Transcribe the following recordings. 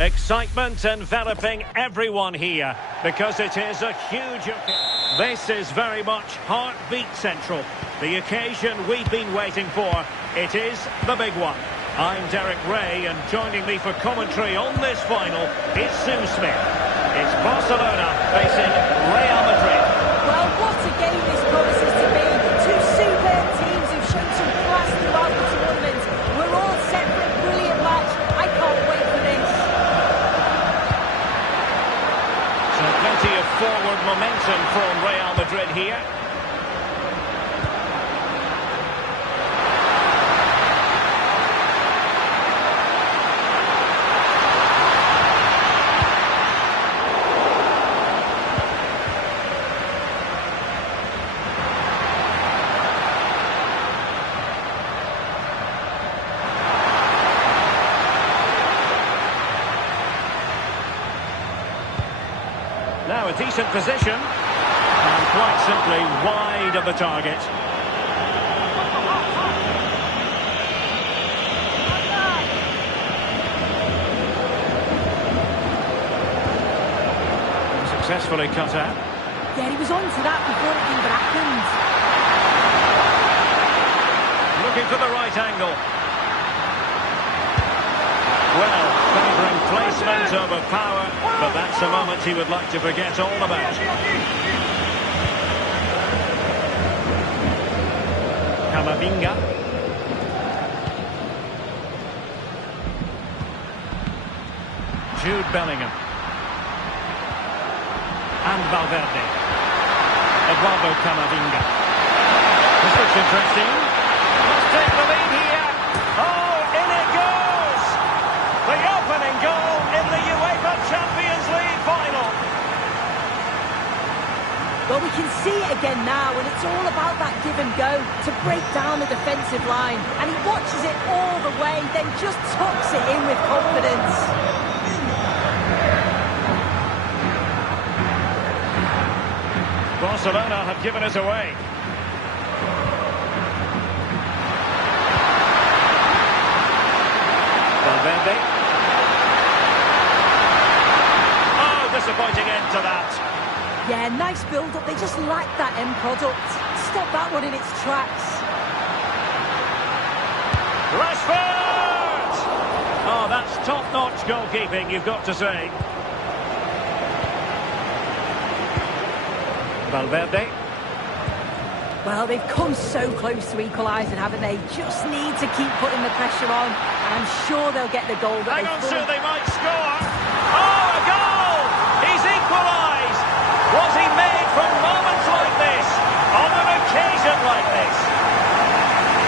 Excitement enveloping everyone here because it is a huge occasion. This is very much heartbeat central. The occasion we've been waiting for. It is the big one. I'm Derek Ray, and joining me for commentary on this final is Sue Smith. It's Barcelona facing Real Madrid. Well, what a game this promises to be. Two superb teams who've shown some class throughout the tournament. We're all set for a brilliant match. I can't wait for this. So plenty of forward momentum from Real Madrid here. Now a decent position, and quite simply wide of the target. Successfully cut out. Yeah, he was on to that before it even happened. Looking for the right angle. Well, favouring placement over power, but that's a moment he would like to forget all about. Camavinga. Jude Bellingham. And Valverde. Eduardo Camavinga. This looks interesting. Must take the lead here. Oh, in it goes! The opening goal in the UEFA Champions League final. Well, we can see it again now, and it's all about that give and go to break down the defensive line. And he watches it all the way, then just tucks it in with confidence. Barcelona have given it away. Valverde. Oh, disappointing end to that. Yeah, nice build-up. They just lack that end product. Stop that one in its tracks. Rashford! Oh, that's top-notch goalkeeping, you've got to say. Valverde. Well, they've come so close to equalising, haven't they? Just need to keep putting the pressure on, and I'm sure they'll get the goal that Hang on, fully... Sue, they might score. Oh, a goal! He's equalised! Was he made for moments like this? On an occasion like this?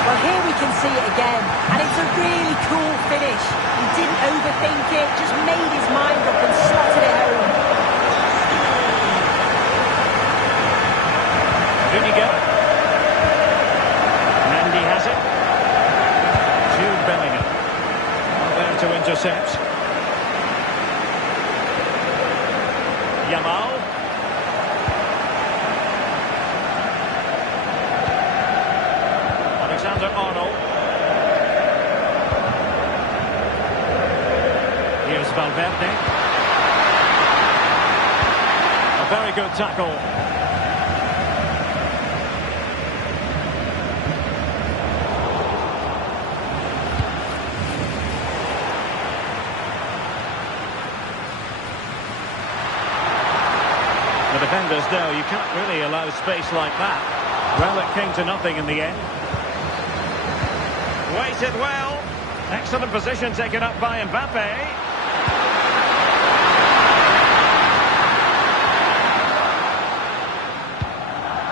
Well, here we can see it again, and it's a really cool finish. He didn't overthink it, just made his mind up and slotted it home. Rudiger. Mendy has it. Jude Bellingham. Not there to intercept. Yamal. Alexander-Arnold. Here's Valverde. A very good tackle. The defenders know you can't really allow space like that. Well, it came to nothing in the end. Waited well. Excellent position taken up by Mbappe.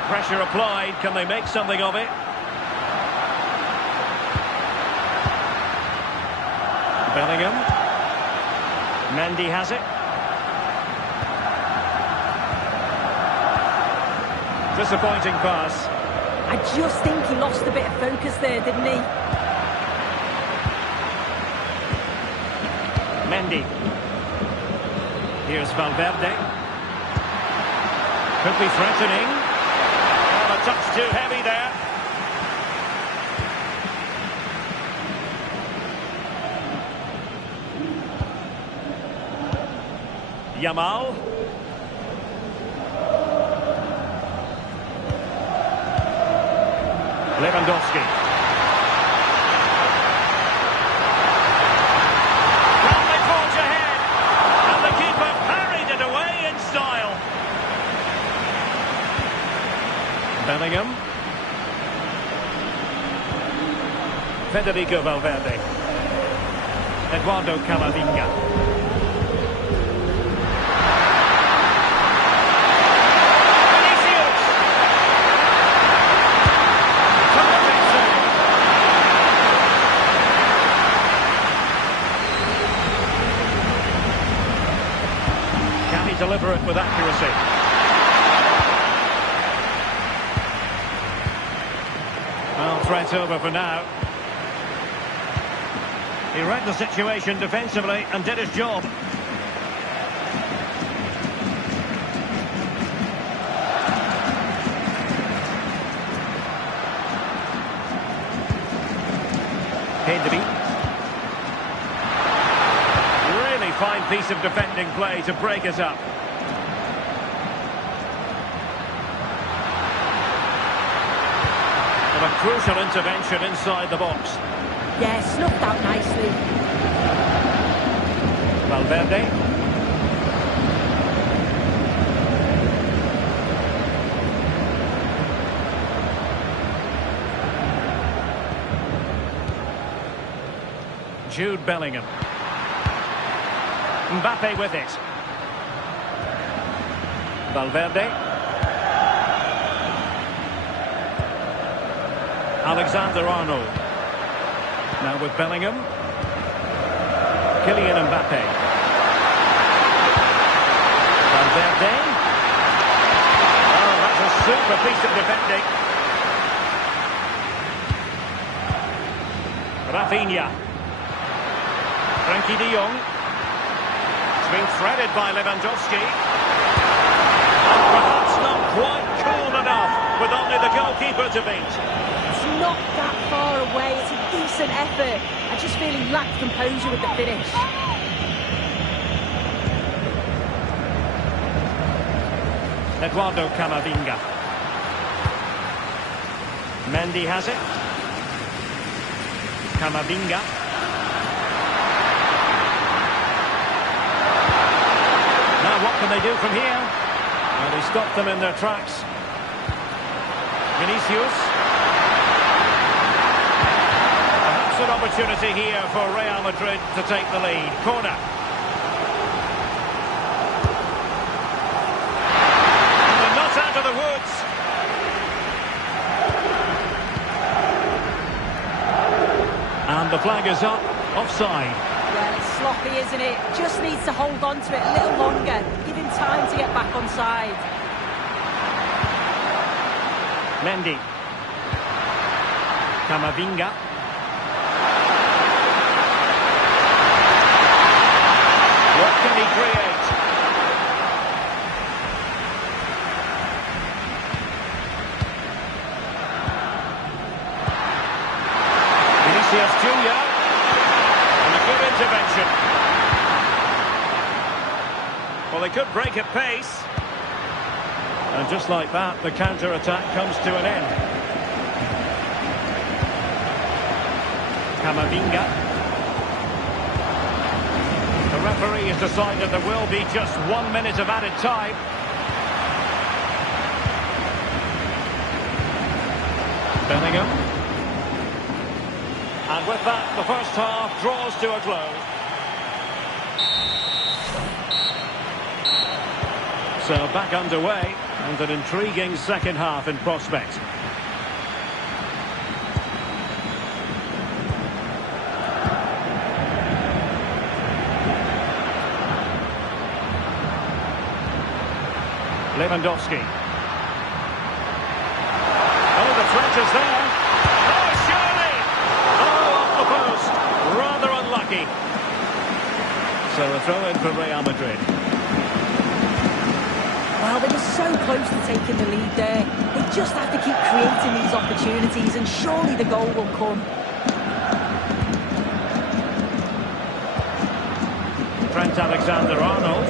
Pressure applied. Can they make something of it? Bellingham. Mendy has it. Disappointing pass. I just think he lost a bit of focus there, didn't he? Mendy. Here's Valverde. Could be threatening. Oh, a touch too heavy there. Yamal. Lewandowski. Bradley forge ahead. And the keeper parried it away in style. Bellingham. Federico Valverde. Eduardo Camavinga. Deliver it with accuracy. Well, threat over for now. He read the situation defensively and did his job. Pedri. Really fine piece of defending play to break us up. A crucial intervention inside the box. Yeah, snuffed out nicely. Valverde. Jude Bellingham. Mbappe with it. Valverde. Alexander-Arnold. Now with Bellingham. Kylian Mbappe. Valverde. Oh, that's a super piece of defending. Rafinha. Frankie de Jong. It's been threaded by Lewandowski. And perhaps not quite cool enough with only the goalkeeper to beat. Not that far away. It's a decent effort. I just feel he lacked composure with the finish. Eduardo Camavinga. Mendy has it. Camavinga. Now what can they do from here? Well, they stopped them in their tracks. Vinicius. Perhaps an opportunity here for Real Madrid to take the lead. Corner. And they're not out of the woods. And the flag is up. Offside. Well, it's sloppy, isn't it? Just needs to hold on to it a little longer. Give him time to get back on side. Mendy. Camavinga. What can he create? Vinicius Junior. And a good intervention. Well, they could break at pace. And just like that, the counter-attack comes to an end. Camavinga. The referee has decided there will be just 1 minute of added time. Bellingham. And with that, the first half draws to a close. So back underway, and an intriguing second half in prospect. Lewandowski. Oh, the threat is there. Oh, surely! Oh, off the post. Rather unlucky. So a throw-in for Real Madrid. Well, they were so close to taking the lead there. They just have to keep creating these opportunities, and surely the goal will come. Trent Alexander-Arnold.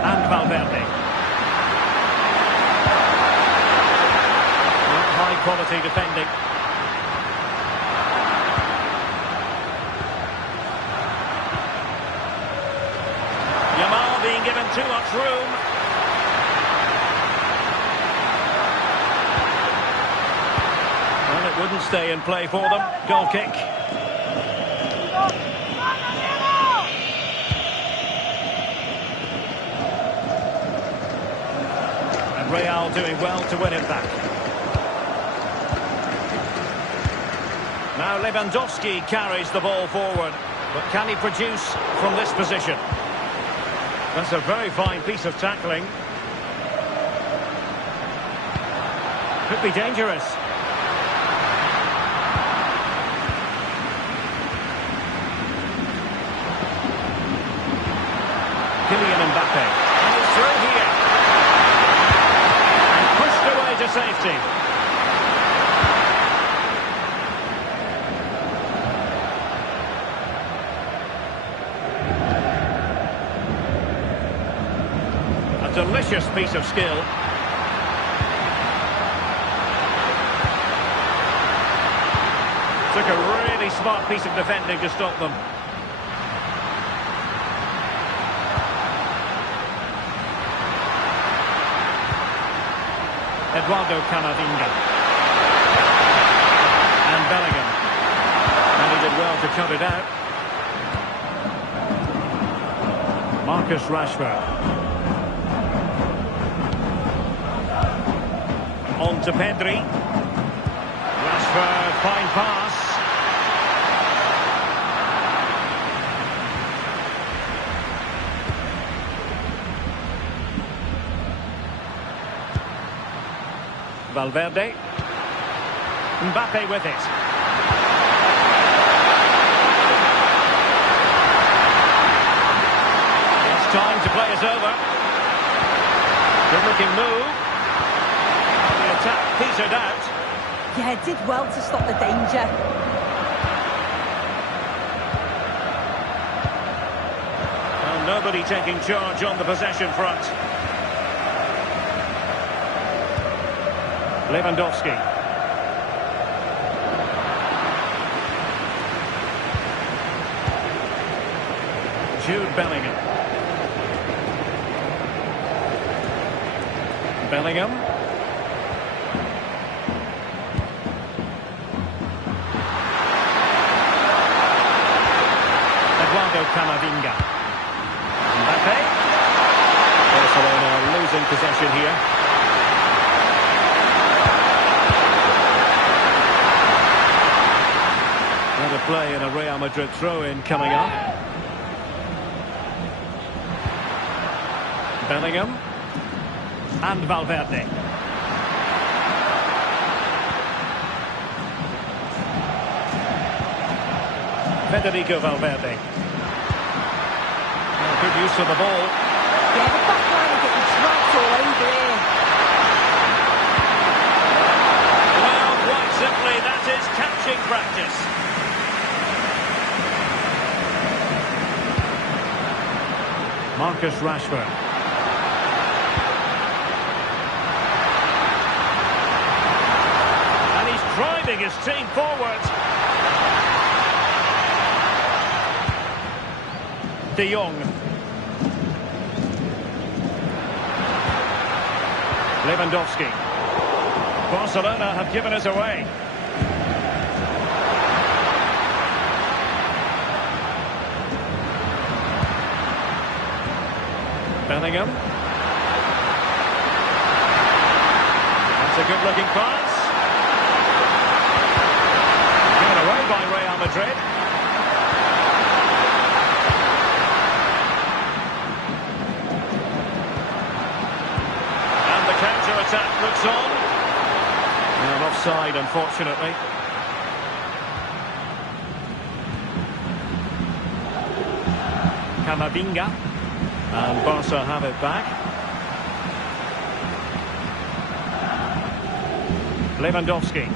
And Valverde. High quality defending. Yamal being given too much room. Well, it wouldn't stay in play for them. Goal kick. Real doing well to win it back. Now Lewandowski carries the ball forward, but can he produce from this position? That's a very fine piece of tackling. Could be dangerous. Kylian Mbappe. And it's through here. To safety. A delicious piece of skill. Took a really smart piece of defending to stop them. Eduardo Camavinga. And Bellingham. And he did well to cut it out. Marcus Rashford. On to Pedri. Rashford, fine pass. Valverde. Mbappe with it. It's time to play is over. Good looking move. The attack petered out. Yeah, did well to stop the danger. Well, nobody taking charge on the possession front. Lewandowski. Jude Bellingham. Bellingham. Eduardo Camavinga. Mbappe. Barcelona losing possession here. Another play in a Real Madrid throw-in coming up. Bellingham. And Valverde. Federico Valverde. Good use of the ball. Yeah, the back line are getting trapped all over here. Well, quite simply, that is catching practice. Marcus Rashford. And he's driving his team forward. De Jong. Lewandowski. Barcelona have given us away. Bellingham. That's a good-looking pass. Given away by Real Madrid. And the counter-attack looks on. And offside, unfortunately. Camavinga. And Barca have it back. Lewandowski.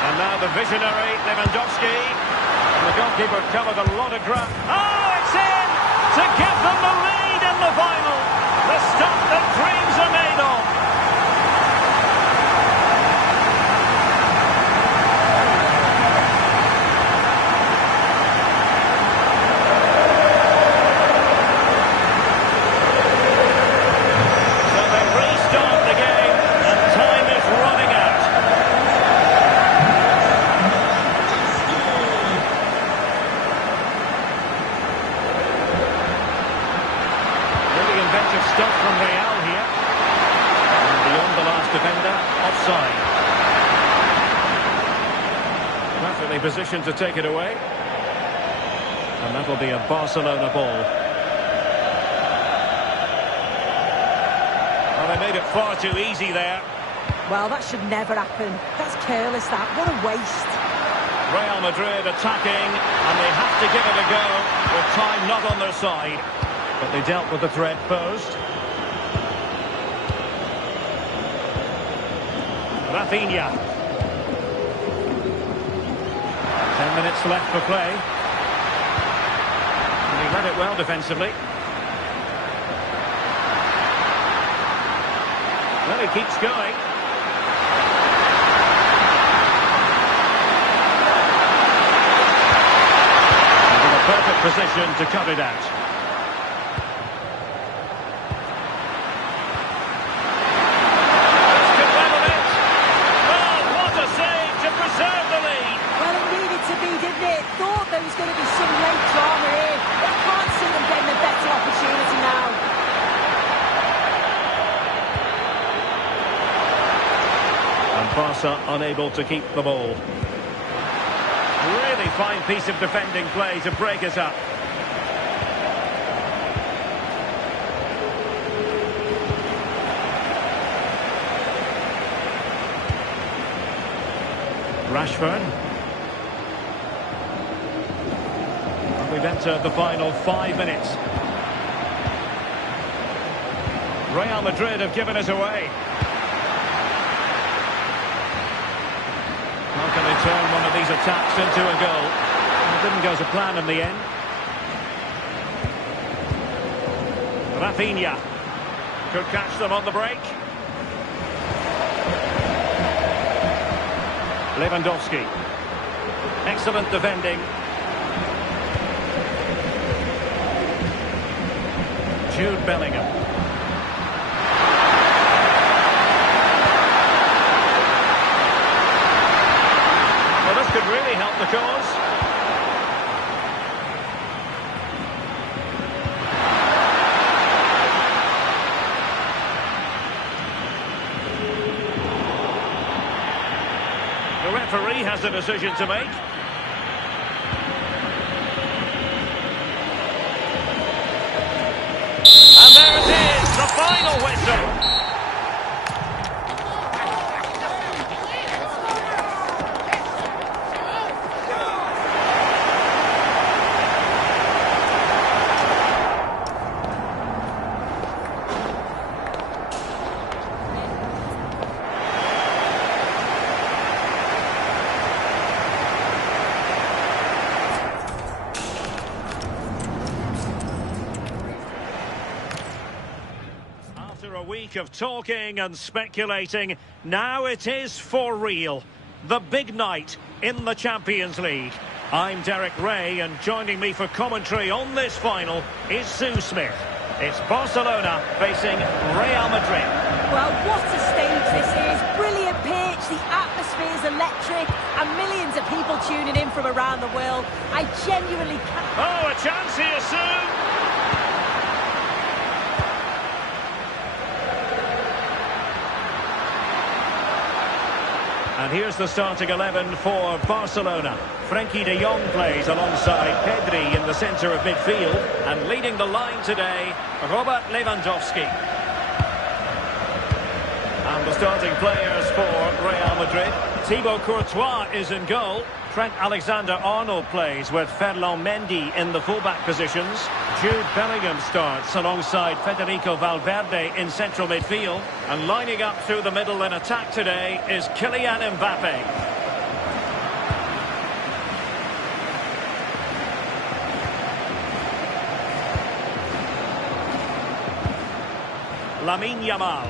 And now the visionary Lewandowski. And the goalkeeper covered a lot of ground. Oh, it's in! To give them the lead in the final. The stuff that dreams are made of. Stuff from Real here. And beyond the last defender, offside. Perfectly positioned to take it away. And that'll be a Barcelona ball. Well, they made it far too easy there. Well, that should never happen. That's careless, that. What a waste. Real Madrid attacking, and they have to give it a go with time not on their side. But they dealt with the threat posed. Rafinha. 10 minutes left for play. And he read it well defensively. Well, he keeps going. And in a perfect position to cut it out. Thought there was going to be some late drama here. I can't see them getting a better opportunity now. And Barca unable to keep the ball. Really fine piece of defending play to break us up. Rashford. We've entered the final 5 minutes. Real Madrid have given us away. How can they turn one of these attacks into a goal? It didn't go to plan in the end. Rafinha. Could catch them on the break. Lewandowski. Excellent defending. Jude Bellingham. Well, this could really help the cause. The referee has a decision to make. And there it is, the final whistle. After a week of talking and speculating, now it is for real. The big night in the Champions League. I'm Derek Ray, and joining me for commentary on this final is Sue Smith. It's Barcelona facing Real Madrid. Well, what a stage this is. Brilliant pitch, the atmosphere is electric, and millions of people tuning in from around the world. I genuinely can't... Oh, a chance here, Sue! And here's the starting 11 for Barcelona. Frenkie de Jong plays alongside Pedri in the centre of midfield. And leading the line today, Robert Lewandowski. And the starting players for Real Madrid. Thibaut Courtois is in goal. Trent Alexander-Arnold plays with Ferland Mendy in the fullback positions. Jude Bellingham starts alongside Federico Valverde in central midfield. And lining up through the middle in attack today is Kylian Mbappe. Lamine Yamal.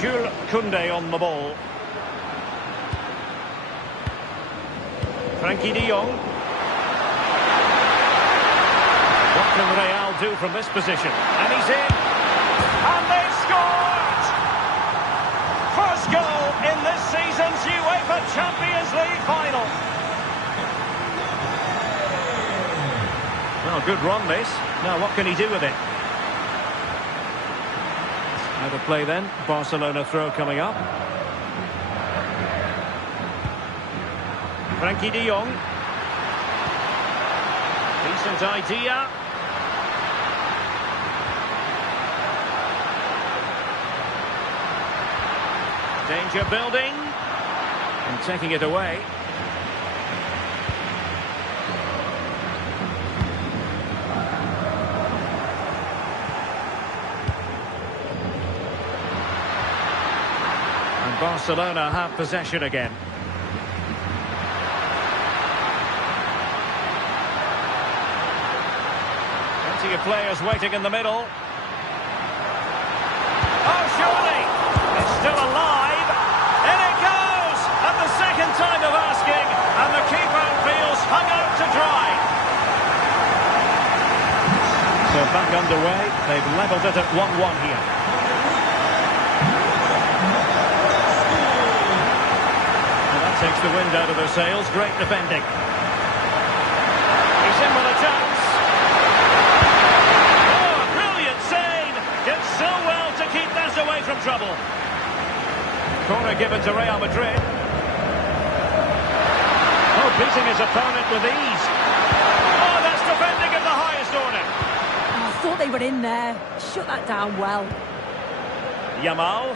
Jules Koundé on the ball. Frenkie de Jong. What can Real do from this position? And he's in. And they've scored! First goal in this season's UEFA Champions League final. Well, good run this. Now what can he do with it? Out of play then. Barcelona throw coming up. Frenkie de Jong. Decent idea. Danger building. And taking it away. And Barcelona have possession again. Plenty of players waiting in the middle. Oh, surely! It's still alive. In it goes! At the second time of asking, and the keeper feels hung out to dry. So back underway. They've levelled it at 1-1 here. And that takes the wind out of their sails. Great defending. He's in with a chance. So well to keep that away from trouble. Corner given to Real Madrid. Oh, beating his opponent with ease. Oh, that's defending of the highest order. Oh, I thought they were in there. Shut that down well. Yamal.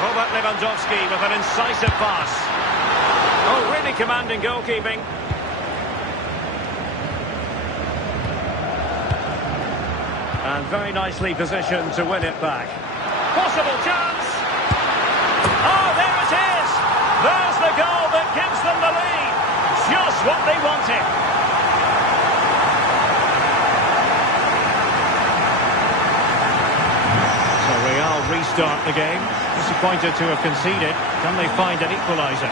Robert Lewandowski with an incisive pass. Oh, really commanding goalkeeping. And very nicely positioned to win it back. Possible chance! Oh, there it is! There's the goal that gives them the lead. Just what they wanted. start the game. Disappointed to have conceded. Can they find an equaliser?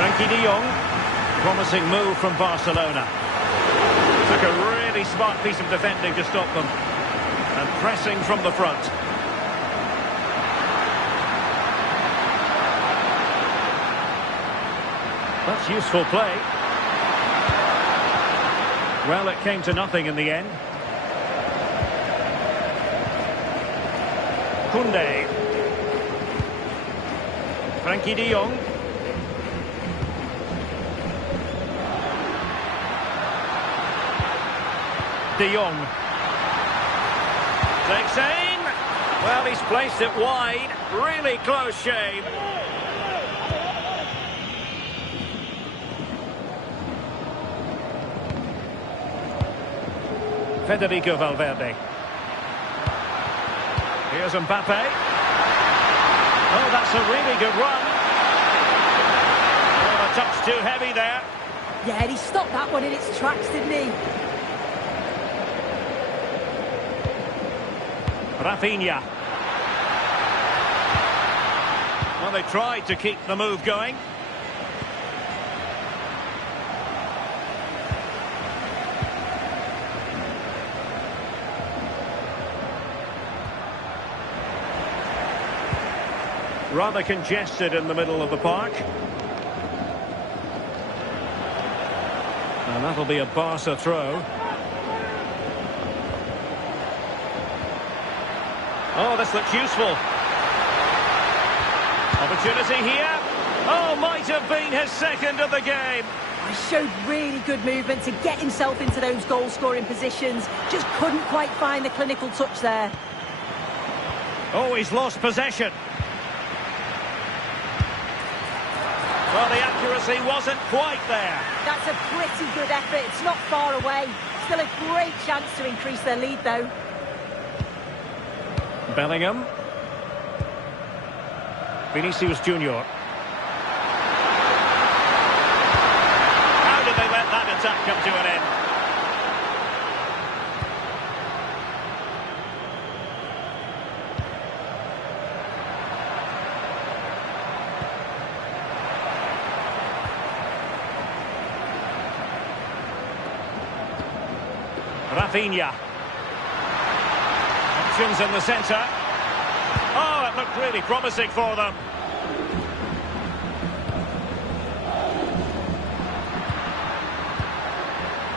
Frankie de Jong. Promising move from Barcelona. Took a really smart piece of defending to stop them. And pressing from the front. That's useful play. Well, it came to nothing in the end. Koundé. Frankie de Jong. De Jong. Takes aim. Well, he's placed it wide. Really close shave. Federico Valverde. Here's Mbappe. Oh, that's a really good run. Oh, a touch too heavy there. Yeah, he stopped that one in its tracks, didn't he? Rafinha. Well, they tried to keep the move going. Rather congested in the middle of the park. And that'll be a Barca throw. Oh, this looks useful. Opportunity here. Oh, might have been his second of the game. He showed really good movement to get himself into those goal-scoring positions. Just couldn't quite find the clinical touch there. Oh, he's lost possession. Well, the accuracy wasn't quite there. That's a pretty good effort. It's not far away. Still a great chance to increase their lead, though. Bellingham. Vinicius Junior. How did they let that attack come to an end? Rafinha. Options in the centre. Oh, it looked really promising for them.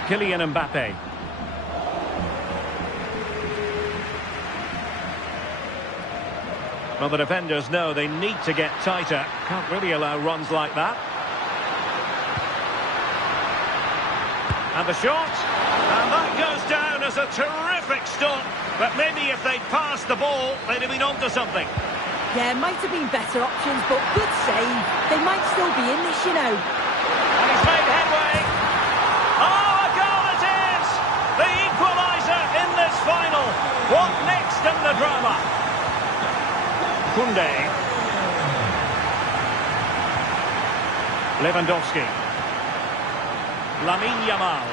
Kylian Mbappe. Well, the defenders know they need to get tighter. Can't really allow runs like that. And the shot. And that goes down as a terrific stop. But maybe if they'd passed the ball, they'd have been onto something. Yeah, might have been better options, but good save. They might still be in this, you know. And he's made headway. Oh, a goal it is! The equaliser in this final. What next in the drama? Koundé. Lewandowski. Lamine Yamal.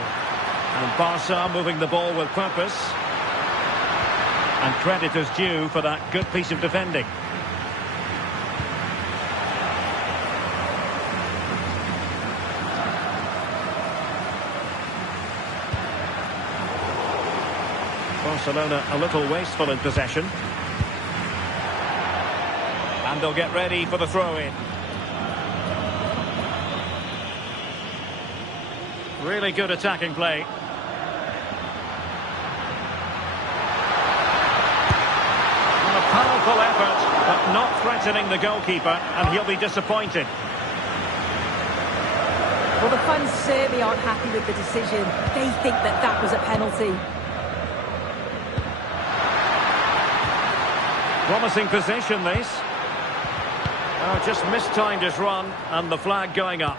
And Barca moving the ball with purpose. And credit is due for that good piece of defending. Barcelona a little wasteful in possession. And they'll get ready for the throw-in. Really good attacking play. Powerful effort, but not threatening the goalkeeper, and he'll be disappointed. Well, the fans certainly aren't happy with the decision. They think that that was a penalty. Promising position, this. Oh, just mistimed his run, and the flag going up.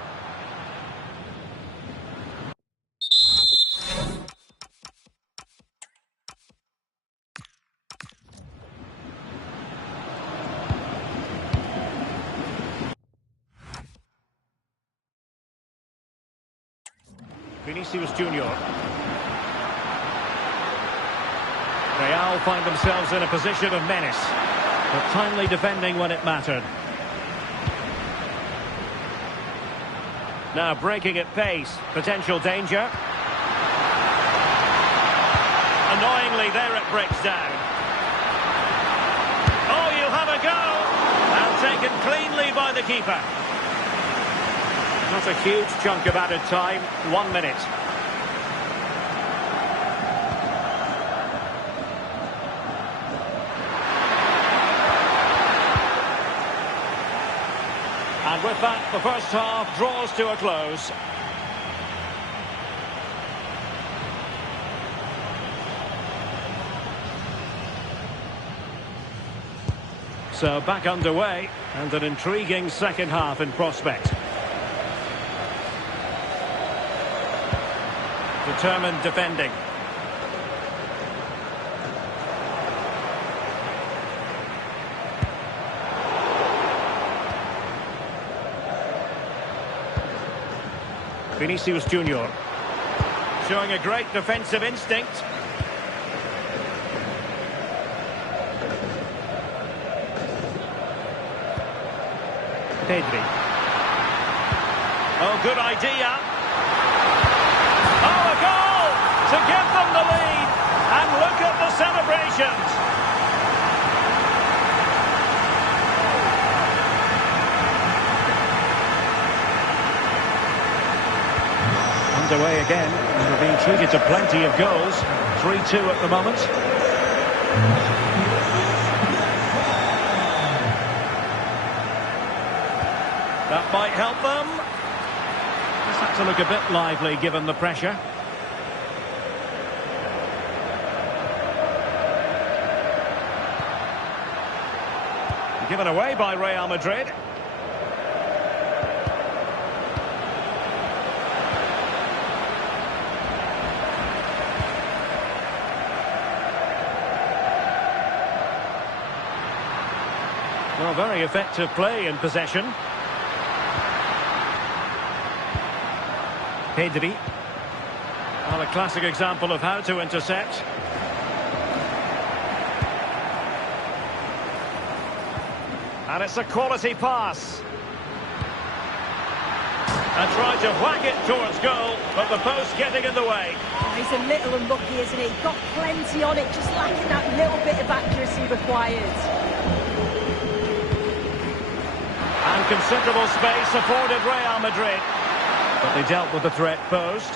Vinicius Junior. Real find themselves in a position of menace, but timely defending when it mattered. Now breaking at pace, potential danger. Annoyingly, there it breaks down. Oh, you'll have a go! And taken cleanly by the keeper. Not a huge chunk of added time, 1 minute. And with that, the first half draws to a close. So back underway, and an intriguing second half in prospect. Determined defending. Vinicius Junior showing a great defensive instinct. Pedri. Oh, good idea. Oh, a goal to give them the lead. And look at the celebrations. Underway again, and we're being treated to plenty of goals. 3-2 at the moment. That might help them. Just have to look a bit lively given the pressure. Given away by Real Madrid. Well, very effective play in possession. Pedri. Well, a classic example of how to intercept. And it's a quality pass. And tried to whack it towards goal, but the post getting in the way. Oh, he's a little unlucky, isn't he? Got plenty on it, just lacking that little bit of accuracy required. And considerable space afforded Real Madrid. But they dealt with the threat posed.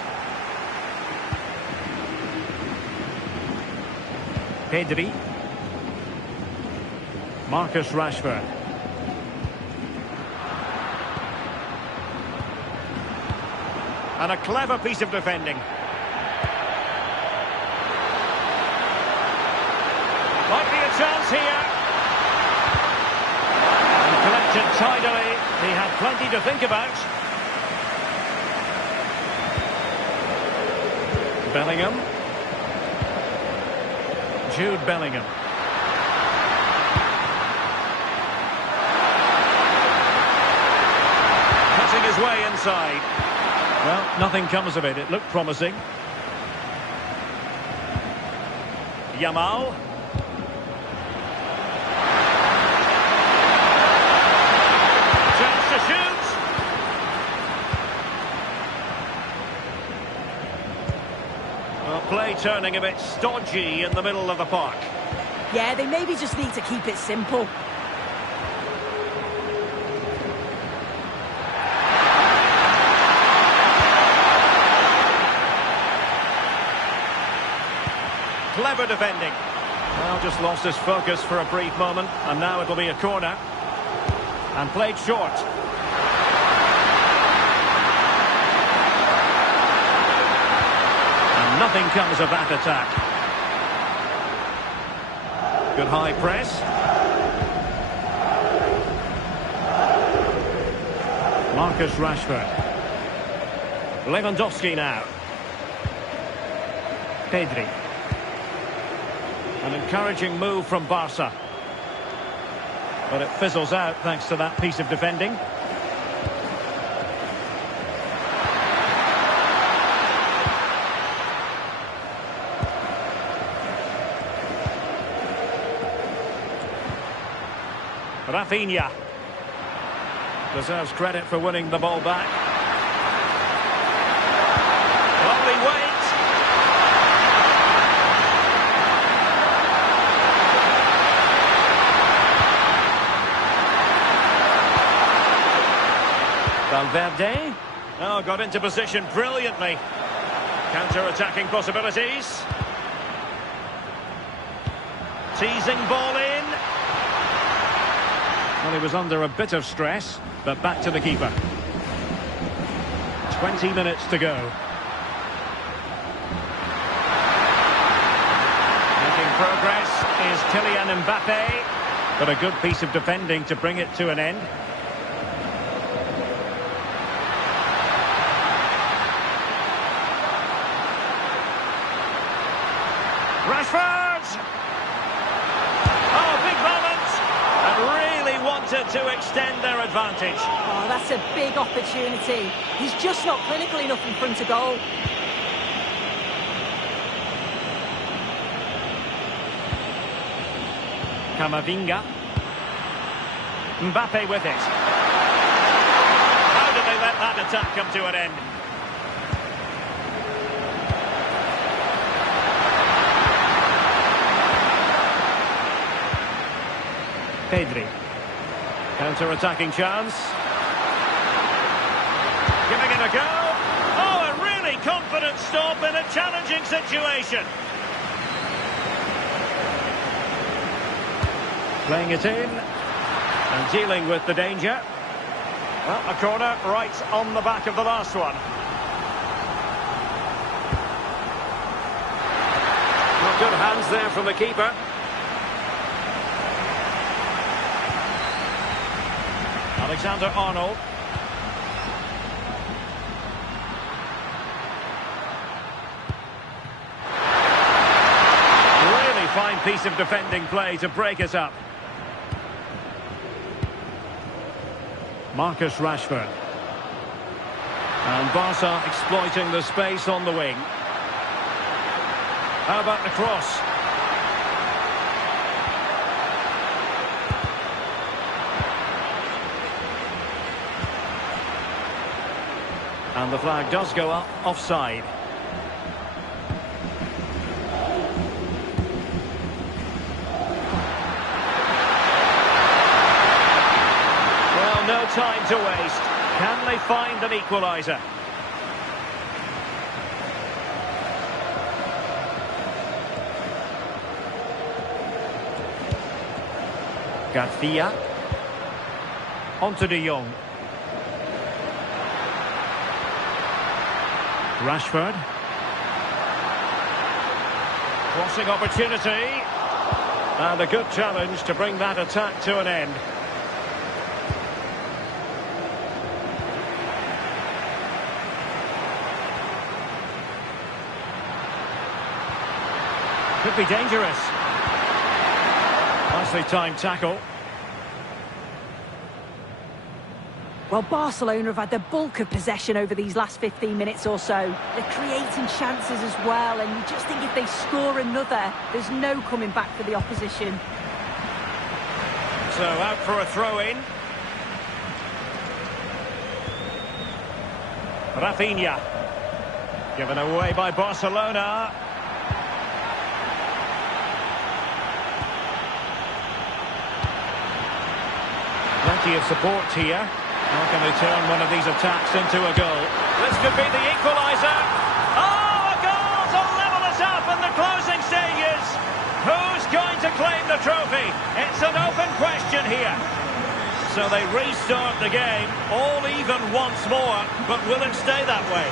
Pedri. Marcus Rashford. And a clever piece of defending. Might be a chance here. And collected tidily. He had plenty to think about. Bellingham. Jude Bellingham. Cutting his way inside. Well, nothing comes of it. It looked promising. Yamal. Chance to shoot. Well, play turning a bit stodgy in the middle of the park. Yeah, they maybe just need to keep it simple. Clever defending. Well, just lost his focus for a brief moment, and now it'll be a corner. And played short. And nothing comes of that attack. Good high press. Marcus Rashford. Lewandowski now. Pedri. An encouraging move from Barca. But it fizzles out thanks to that piece of defending. Rafinha deserves credit for winning the ball back. Lovely wait. Valverde. Oh, got into position brilliantly. Counter-attacking possibilities. Teasing ball in. Well, he was under a bit of stress, but back to the keeper. 20 minutes to go. Making progress is Kylian Mbappe, but a good piece of defending to bring it to an end. Rashford! Oh, big moment! And really wanted to extend their advantage. Oh, that's a big opportunity. He's just not clinical enough in front of goal. Camavinga. Mbappe with it. How did they let that attack come to an end? Pedri. Counter-attacking chance. Giving it a go. Oh, a really confident stop in a challenging situation. Playing it in. And dealing with the danger. Well, a corner right on the back of the last one. Well, good hands there from the keeper. Alexander-Arnold. Really fine piece of defending play to break us up. Marcus Rashford. And Barca exploiting the space on the wing. How about the cross? And the flag does go up, offside. Well, no time to waste. Can they find an equaliser? Garcia. On to De Jong. Rashford. Crossing opportunity. And a good challenge to bring that attack to an end. Could be dangerous. Nicely timed tackle. Well, Barcelona have had the bulk of possession over these last 15 minutes or so. They're creating chances as well, and you just think if they score another, there's no coming back for the opposition. So out for a throw-in. Rafinha. Given away by Barcelona. Plenty of support here. How can they turn one of these attacks into a goal? This could be the equaliser. Oh, a goal to level us up in the closing stages. Who's going to claim the trophy? It's an open question here. So they restart the game, all even once more, but will it stay that way?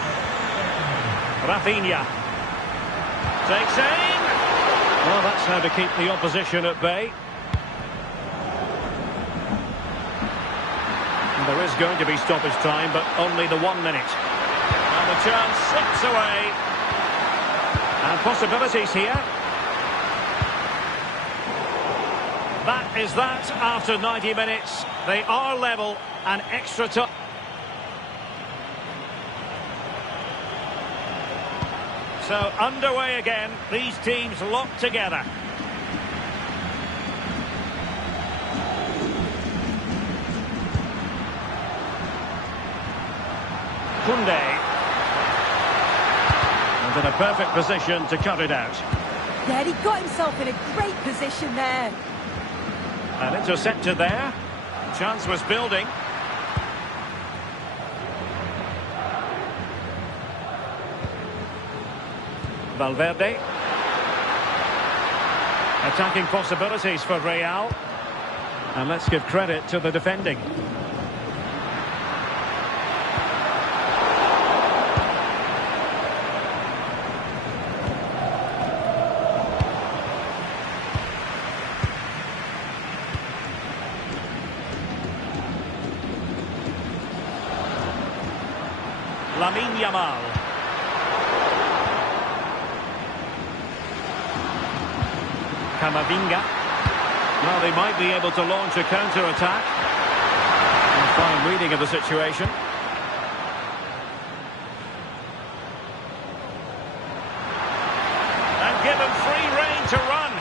Rafinha takes aim. Well, that's how to keep the opposition at bay. There is going to be stoppage time, but only the 1 minute. And the chance slips away. And possibilities here. That is that after 90 minutes. They are level and extra time. So underway again. These teams locked together. And in a perfect position to cut it out. Yeah, he got himself in a great position there. And intercepted there. Chance was building. Valverde. Attacking possibilities for Real. And let's give credit to the defending. Lamine Yamal. Camavinga. Well, they might be able to launch a counter-attack. Fine reading of the situation. And give him free rein to run.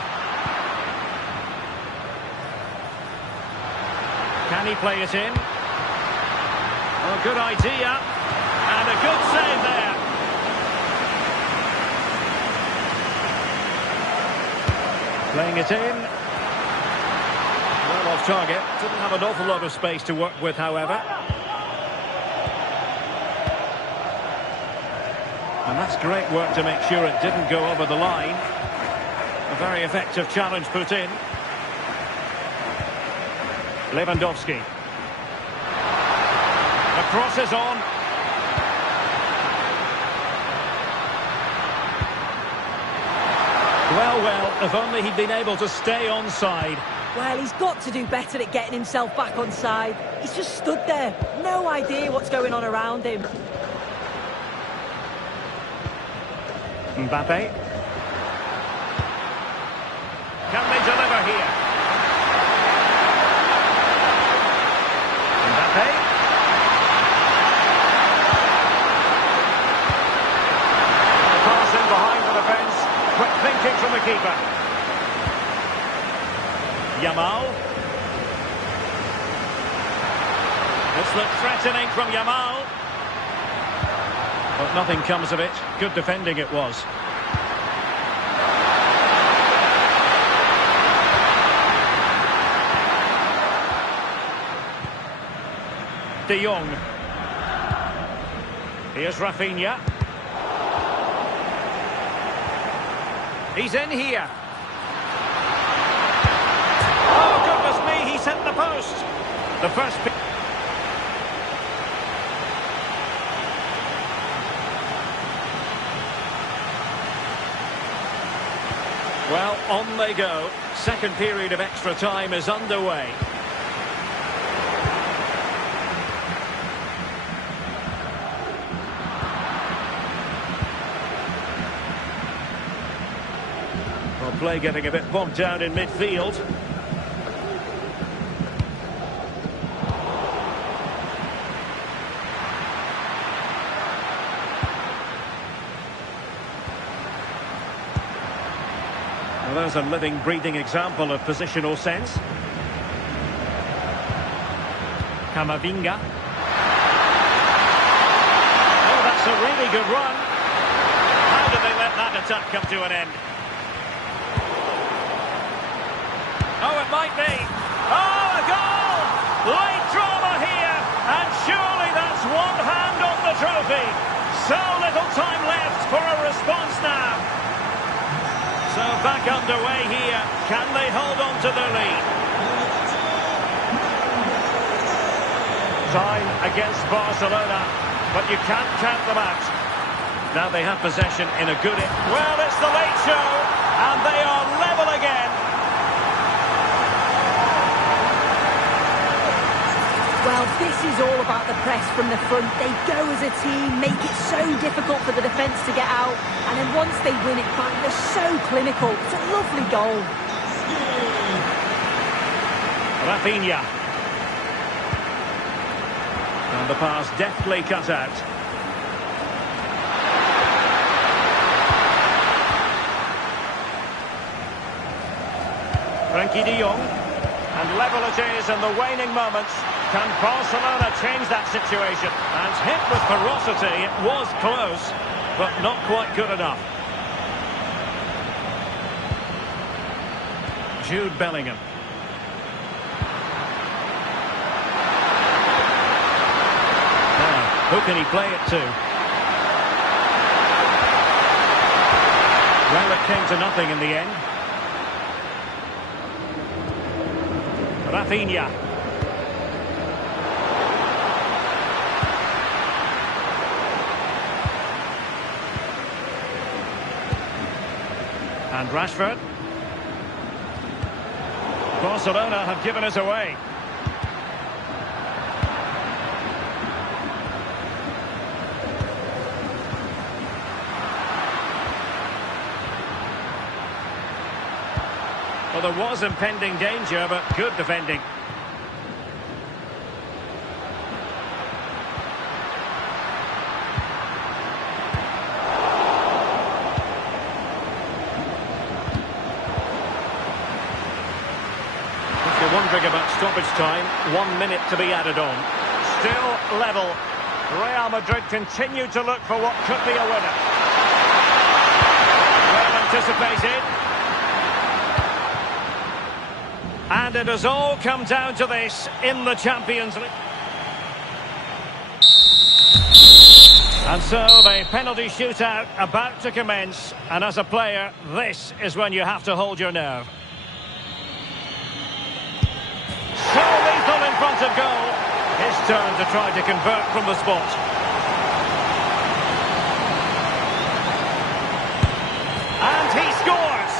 Can he play it in? Oh, good idea. And a good save there. Playing it in. Well off target. Didn't have an awful lot of space to work with, however. And that's great work to make sure it didn't go over the line. A very effective challenge put in. Lewandowski. The cross is on. Well, if only he'd been able to stay onside. Well, he's got to do better at getting himself back onside. He's just stood there. No idea what's going on around him. Mbappe. Can they deliver here? Mbappe. Passing behind the defence. Quick thinking from the keeper. Yamal. This looks threatening from Yamal. But nothing comes of it. Good defending it was. De Jong. Here's Rafinha. He's in here. Oh, goodness me, he's hit the post. The first... Well, on they go. Second period of extra time is underway. Well, play getting a bit bogged down in midfield. Well, there's a living, breathing example of positional sense. Camavinga. Oh, that's a really good run. How did they let that attack come to an end? Oh, it might be. Oh, a goal! Late drama here, and surely that's one hand on the trophy. So little time left for a response now. So back underway here. Can they hold on to their lead? Time against Barcelona, but you can't count them out. Now they have possession in a good... Well, it's the late show, and they are level again. Well, this is all about the press from the front. They go as a team, make it so difficult for the defence to get out, and then once they win it back, they're so clinical. It's a lovely goal. Rafinha. And the pass deftly cut out. Frankie de Jong. And level it is in the waning moments. Can Barcelona change that situation? And hit with ferocity, it was close. but not quite good enough. Jude Bellingham. Now, who can he play it to? Well, it came to nothing in the end. Rafinha. And Rashford. Barcelona have given us away. Well, there was impending danger, but good defending. If you're wondering about stoppage time, 1 minute to be added on. Still level. Real Madrid continue to look for what could be a winner. Well anticipated. And it has all come down to this in the Champions League. And so the penalty shootout about to commence. And as a player, this is when you have to hold your nerve. So lethal in front of goal. His turn to try to convert from the spot. And he scores!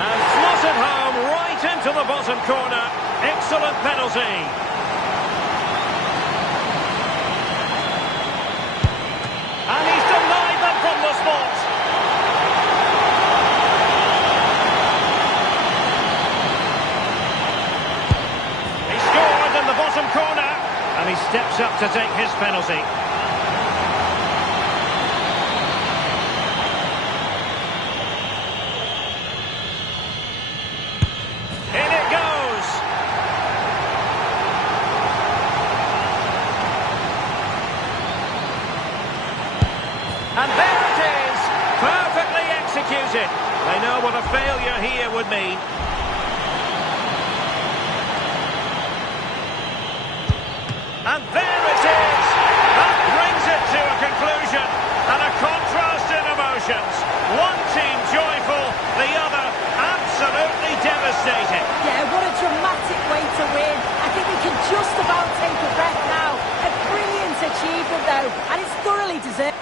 And slotted home right into the bottom corner. Excellent penalty. And he's denied them from the spot. He scored in the bottom corner. And he steps up to take his penalty. In it goes. And there it is, perfectly executed. They know what a failure here would mean. And there it is. That brings it to a conclusion. And a contrast in emotions. One team joyful, the other absolutely devastated. Yeah, what a dramatic way to win. I think we can just about take a breath now. A brilliant achievement, though, and it's thoroughly deserved.